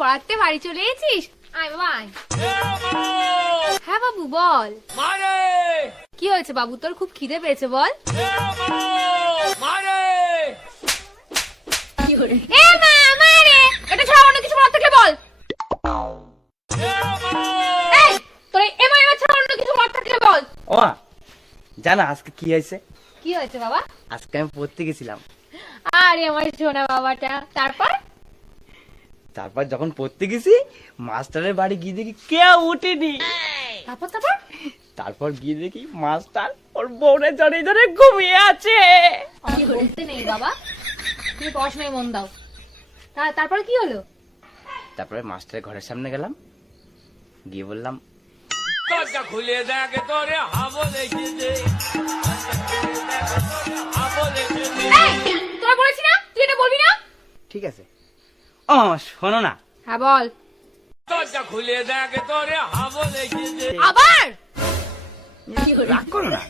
পড়াতে বাড়ি চলে এসেছিস? আয় বাবা আয়। হ্যাঁ বাবু বল। কি হয়েছে বাবু, তোর খুব খিদে পেয়েছে বল। এ মা মারে, এটা ছাড়া অন্য কিছু বলার থাকলে বল। এই তোর এ মা ছাড়া অন্য কিছু বলার থাকলে বল। ও জানা আজকে কি হয়েছে? কি হয়েছে বাবা? আজকে আমি পড়তে গেছিলাম। আরে আমার সোনা বাবাটা। তারপর যখন পড়তে গেছি মাস্টারের বাড়ি গিয়ে দেখি কেউ উঠেনি। তারপর গিয়ে দেখি মাস্টার ওর বউরে জড়ে জড়ে ঘুমিয়ে আছে। আমি বলতে নেই বাবা, তুমি পড়াশোনায় মন দাও। তারপরে কি হলো? তারপরে মাস্টারের ঘরের সামনে গেলাম, গিয়ে বললাম দরজা খুলে দেখ তোরে হাবলে গেছে। তোরা বলেছি না তুই এটা বলবি না। ঠিক আছে। ও শোনো না। হ্যাঁ বল। দরজা খুলে দেখ তোরে হাবলে গেছে। আবার রাগ করো না,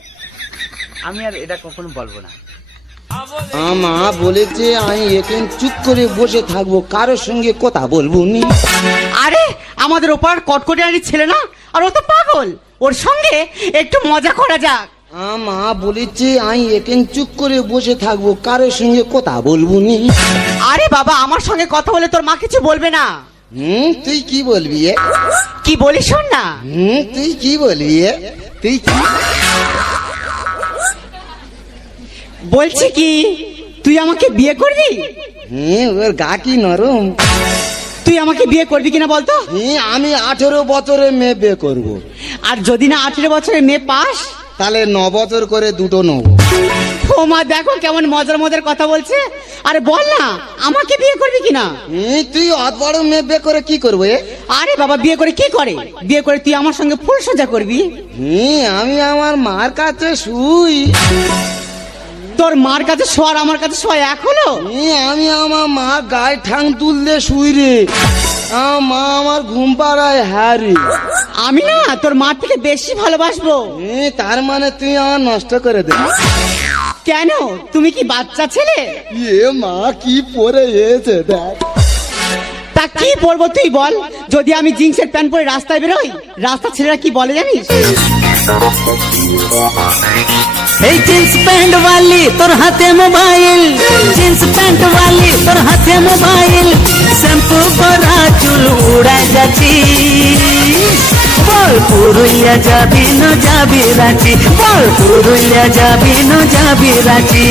আমি আর এটা কখনো বলবো না। আমা বলেছে আমি এখন চুপ করে বসে থাকবো, কারোর সঙ্গে কথা বলবো নি। আরে আমাদের ওপার কটকটিয়ারি ছেলে না, আর ও তো পাগল, ওর সঙ্গে একটু মজা করা যাক। আমা বলেছে আমি এখন চুপ করে বসে থাকবো, কারোর সঙ্গে কথা বলবো নি। আরে বাবা আমার সঙ্গে কথা বলে তোর মা কিছু বলবে না। তুই কি বলবি? কি বলিস শোন না। তুই কি বলবি? তুই কি বলছি কি তুই আমাকে বিয়ে করবি? ওর গা কি নরম। তুই আমাকে বিয়ে করবি কিনা বলতো? আমি 18 বছরের মেয়ে বিয়ে করবো। আর যদি না 18 বছরের মেয়ে পাস তাহলে 9 বছর করে দুটো নেব। ও মা দেখো কেমন মজার মজার কথা বলছে। আরে বল না আমাকে বিয়ে করবি কিনা। তুই অত বড় মেয়ে বিয়ে করে কি করবো? আরে বাবা বিয়ে করে কি করে? বিয়ে করে তুই আমার সঙ্গে ফুল সজ্জা করবি। আমি আমার মার কাছে শুই। তোর মার কাছে শোয়ার আমার কাছে শোয়া এক হলো? আমি আমার মা গায়ে ঠাং তুললে শুই রে। মা আমার ঘুম পাড়ায় হারি। আমি না তোর মার থেকে বেশি ভালোবাসবো। তার মানে তুই আমার নষ্ট করে দে। কেন তুমি কি বাচ্চা ছেলে? মা কি পরে এসে দেখ। তা কি বলবো তুই বল। যদি আমি জিন্সের প্যান্ট পরে রাস্তায় বেরোই, রাস্তার ছেলেরা কি বলে জানিস? এই জিন্স প্যান্ট वाली তোর হাতে মোবাইল, জিন্স প্যান্ট वाली তোর হাতে মোবাইল, শ্যাম্পু করা চুল উড়াই যাচ্ছি, বল পুরুলিয়া যাবি না যাবি রাঁচি, বল পুরুলিয়া যাবি না যাবি রাঁচি।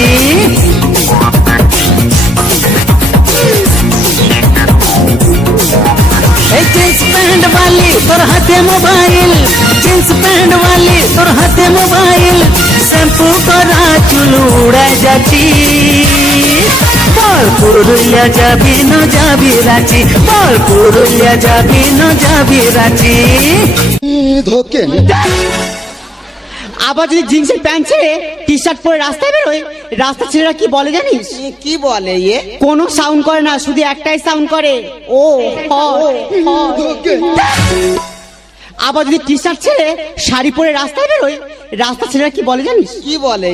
এই জিন্স প্যান্ট वाली তোর হাতে মোবাইল, জিন্স প্যান্ট वाली তোর হাতে মোবাইল, শ্যাম্পু করা চুল উড়াই যাচ্ছি, বল পুরুলিয়া যাবি না যাবি রাঁচি, বল পুরুলিয়া যাবি না যাবি রাঁচি। ধোকে আবার যদি জিন্সের প্যান্ট ছেড়ে টি শার্ট পরে রাস্তায় বেরোয়, রাস্তার ছেলেরা কি বলে জানিস? কি বলে? কোনো সাউন্ড করে না, শুধু একটাই সাউন্ড করে, ও আবার যদি টি শার্ট ছেড়ে শাড়ি পরে রাস্তায় বেরোয়, রাস্তার ছেলেরা কি বলে জানিস? কি বলে?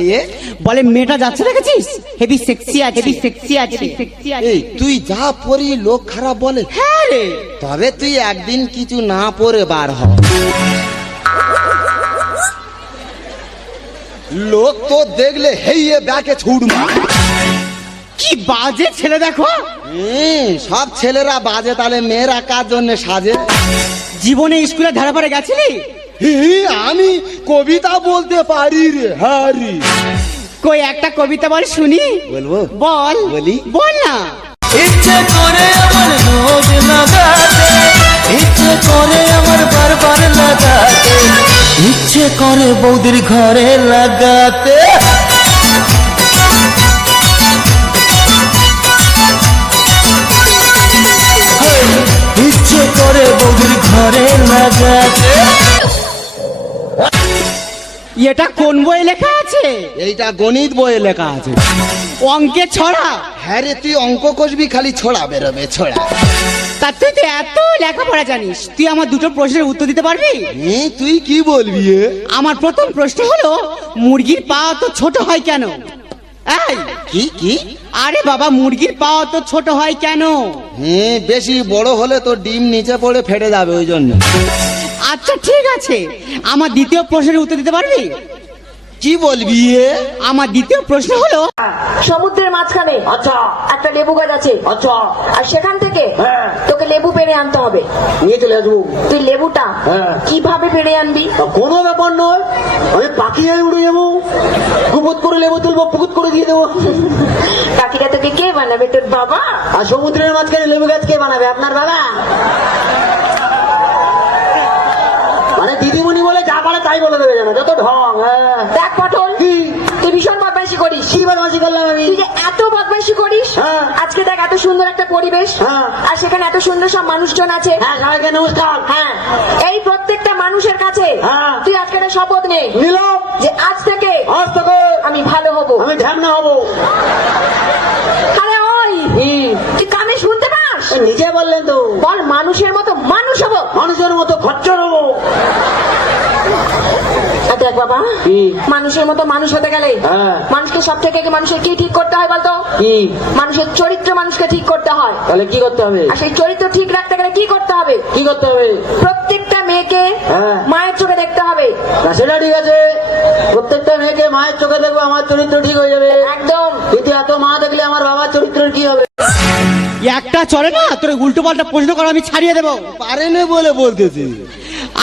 বলে মেয়েটা যাচ্ছে দেখেছিস, হেভি সেক্সি আছে, হেভি সেক্সি আছে, সেক্সি আছে। তুই যা পরি লোক খারাপ বলে। হ্যাঁ রে। তবে তুই একদিন কিছু না পরে বার হ, লোক তো দেখলে হেইয়ে ব্যাকে ছুট মার। কি বাজে ছেলে দেখো। সব ছেলেরা বাজে, তাহলে মেয়েরা কার জন্য সাজে? জীবনে স্কুলে ধারে পড়ে গেছিলি? আমি কবিতা বলতে পারি রে। হারি কই একটা কবিতা বল শুনি। বলবো? বল। বলি? বল না। ইচ্ছে করে আমার রোজ লাগাতে, ইচ্ছে করে আমার বারবার লাগাতে, ইচ্ছে করে বৌদির ঘরে লাগাতে, ইচ্ছে করে বৌদির ঘরে লাগাতে। এটা কোন বই লেখা আছে? এইটা গণিত বইয়ে লেখা আছে। অঙ্কে ছড়া? হ্যাঁ রে, তুই অঙ্ক কষবি খালি ছোড়া বেরোবে ছোড়া। তা তুই তো এত লেখাপড়া জানিস, তুই আমার দুটো প্রশ্নের উত্তর দিতে পারবি? তুই কি বলবি? আমার প্রথম প্রশ্ন হলো মুরগির পা তো ছোট হয় কেন? এই কি কি? আরে বাবা, মুরগির পা তো ছোট হয় কেন? হ্যাঁ, বেশি বড় হলে তো ডিম নিচে পড়ে ফেটে যাবে, ওই জন্য। আচ্ছা ঠিক আছে, আমার দ্বিতীয় প্রশ্নের উত্তর দিতে পারবি? কি বলবি এ? আমার দ্বিতীয় প্রশ্ন হলো, সমুদ্রের মাঝখানে আচ্ছা একটা লেবু গাছ আছে, আচ্ছা আর সেখান থেকে হ্যাঁ। তোকে লেবু পেড়ে আনতে হবে। নিয়ে চলে আসবো। তুই লেবুটা হ্যাঁ। কিভাবে পেড়ে আনবি? কোনো ব্যাপার নয়, আমি পাখি হয়ে উড়ে যাবো, গুপুত করে লেবু তুলবো, পুকুত করে দিয়ে দেবো। কাকিটা তোকে কে বানাবে? তোর বাবা? আর সমুদ্রের মাঝখানে লেবু গাছ কে বানাবে? আপনার বাবা। মানে দিদিমণি বলে যা পারে তাই বলে দেবে, জানো যত ঢং। হ্যাঁ। দেখ পটল, কি? তুই ভীষণ বদমাইশি করিস। কি বদমাশি করলাম আমি? তুই যে এত বদমাইশি করিস, হ্যাঁ। আজকে দেখ এত সুন্দর একটা পরিবেশ, হ্যাঁ। আর সেখানে এত সুন্দর সব মানুষজন আছে। হ্যাঁ, সবাইকে নমস্কার। হ্যাঁ, এই প্রত্যেকটা মানুষের কাছে হ্যাঁ। তুই আজকে একটা শপথ নে নিলাম, যে আজ থেকে আজ থেকে আমি ভালো হব। আমি ঢ্যামনা হবো। আরে ওই, তুই কানে শুনতে পাস? নিজে বললেন তো, বল মানুষের মতো মানুষ হব। মানুষের মতো খচ্চর হবো। দেখ বাবা, মানুষের মতো মানুষ হতে গেলে হ্যাঁ। মানুষকে সব থেকে আগে মানুষের কি ঠিক করতে হয় বলতো? কি? মানুষের চরিত্র মানুষকে ঠিক করতে হয়। তাহলে কি করতে হবে? আর সেই চরিত্র ঠিক রাখতে গেলে কি করতে হবে? কি করতে হবে? প্রত্যেকটা মেয়েকে হ্যাঁ। মায়ের চোখে দেখতে হবে। না সেটা ঠিক আছে, প্রত্যেকটা মেয়েকে মায়ের চোখে দেখবো, আমার চরিত্র ঠিক হয়ে যাবে একদম। কিন্তু এত মা দেখলে আমার বাবার চরিত্রের কি হবে? একটা চলে না, তোর উল্টো পাল্টা প্রশ্ন করা আমি ছাড়িয়ে দেবো। পারে না বলে বলতেছি।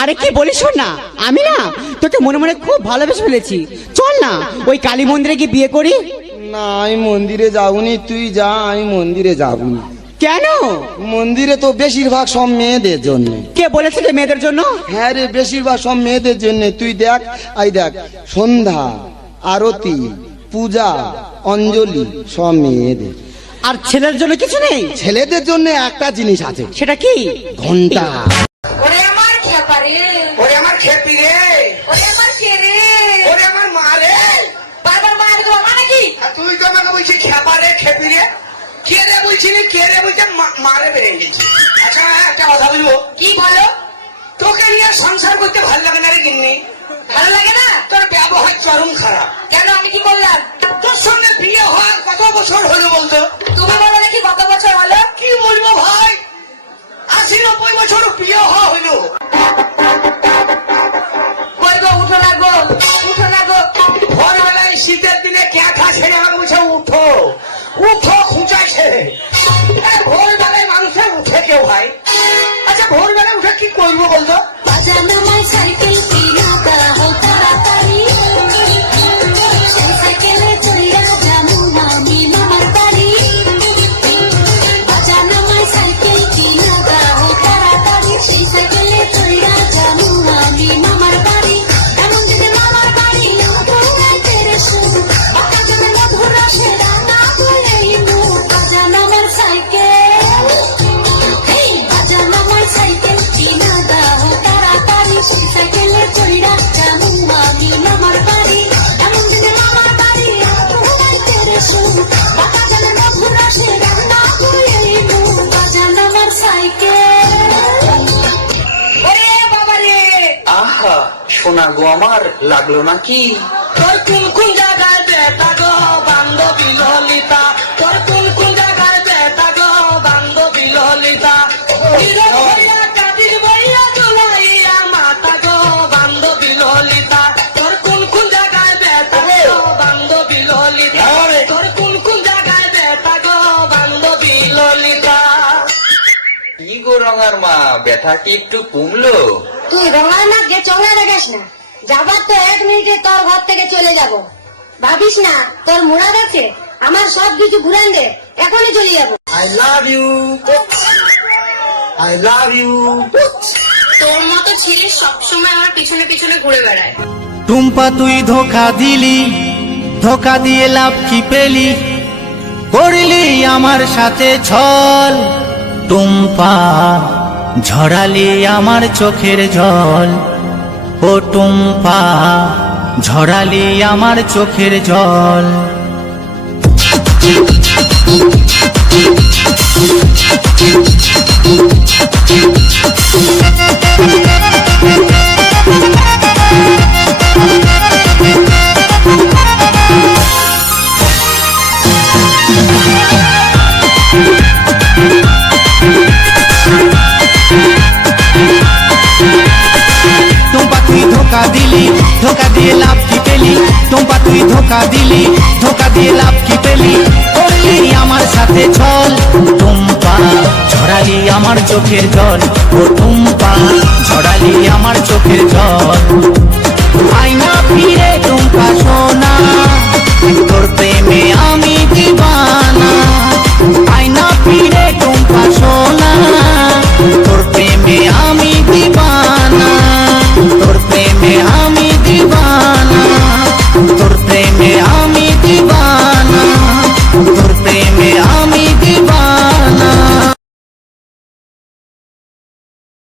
আরে কি বলিস, শোন না, আমি না তোকে মনে মনে খুব ভালোবেসে ফেলেছি। চল না ওই কালী মন্দিরে গিয়ে বিয়ে করি। না, আমি মন্দিরে যাবনি, তুই যা, আমি মন্দিরে যাবনি। কেন? মন্দিরে তো বেশিরভাগ সব মেয়েদের জন্য। কে বলেছে যে মেয়েদের জন্য? হ্যাঁ রে, বেশিরভাগ সব মেয়েদের জন্য। তুই দেখ, আই দেখ, সন্ধ্যা, আরতি, পূজা, অঞ্জলি সব মেয়েদের। আর ছেলের জন্য কিছু নেই? ছেলেদের জন্য একটা জিনিস আছে। সেটা কি? ঘন্টা। ওরে আমার খেপারে, ওরে আমার খেপি রে, ওরে আমার কেরে, ওরে আমার মা রে। বারবার মা দেবো মানে কি? আর তুই তো আমাকে বলছিস খেপা রে, খেপি রে। কে রে বলছিলি? কে রে বলছে? মারে বেরিয়ে গেছি। আচ্ছা একটা কথা বলবো, কি বলো? তোকে নিয়ে সংসার করতে ভালো লাগে না রে গিন্নি? ভালো লাগে না? তোর ব্যবহার চরম খারাপ। কেন, আমি কি করলাম? তোর সঙ্গে বিয়ে হওয়ার কত বছর হলো বলতো? তুমি বলো দেখি কত বছর হলো? কি বলবো ভাই, 80-90 বছর বিয়ে হওয়া হইলো। বলবো উঠো না গো, উঠো না গো। ভোরবেলায় শীতের দিনে ক্যাঁঠা ছেড়ে আমাকে বলছে উঠো উঠো, খুঁচাই ছেড়ে। ভোরবেলায় মানুষের উঠে কেউ ভাই? আচ্ছা ভোরবেলায় উঠে কি করবো বলতো? বাজানো মাই সাইকেল কিনা দাও তাড়াতাড়ি, সেই সাইকেলে চড়িয়া যামু আমি মামার বাড়ি। বাজানো মাই সাইকেল কিনা দাও তাড়াতাড়ি, সেই সাইকেলে চড়িয়া যামু আমি মামার বাড়ি। এমন দিনে মামার বাড়ি দৌড়াইতে রে শুরু, বাজানো মধুরা সেরা না বলেইমু। বাজানো আমার সাইকেল, এই বাজানো আমার সাইকেল কিনা দাও তাড়াতাড়ি, সেই সাইকেলে চড়িয়া যামু আমি মামার বাড়ি। এমন দিনে মামার বাড়ি দৌড়াইতে রে শুরু, বাজানো মধুরা সেরা না বলেইমু। বাজানো আমার সাইকেল। ওরে বাবা রে, আহা শোনা গো আমার, লাগলো নাকি? তোর কোন কোন জায়গায় বেটা গো বান্ধবী ললিতা, তোর কোন কোন জায়গায় বেটা গো বান্ধবী ললিতা। হিরো ভাইয়া কাদির ভাইয়া চলাইয়া মাতা গো বান্ধবী ললিতা, তোর কোন কোন জায়গায় বেটা গো বান্ধবী ললিতা, তোর কোন কোন জায়গায় বেটা গো বান্ধবী ললিতা। কি গো রঙার মা, ব্যথা কি একটু কমলো? তুই রঙায় না গে চঙায় রাখিস না, যাবার তো 1 মিনিটে তোর ঘর থেকে চলে যাব। ভাবিস না তোর মোড়া গেছে, আমার সব কিছু ঘুরান দে, এখনই চলে যাবো। I love you, I love you. তোর মতো ছেলে সবসময় আমার পিছনে পিছনে ঘুরে বেড়ায়। টুম্পা তুই ধোকা দিলি, ধোকা দিয়ে লাভ কি পেলি, করলি আমার সাথে ছল। টুম্পা ঝরালি আমার চোখের জল, ও টুম্পা ঝরালি আমার চোখের জল। ধোকা দিলি, ধোকা দিয়ে লাভ কি পেলি, করলি আমার সাথে ছল। টুম্পা ঝরালি আমার চোখের জল, ওর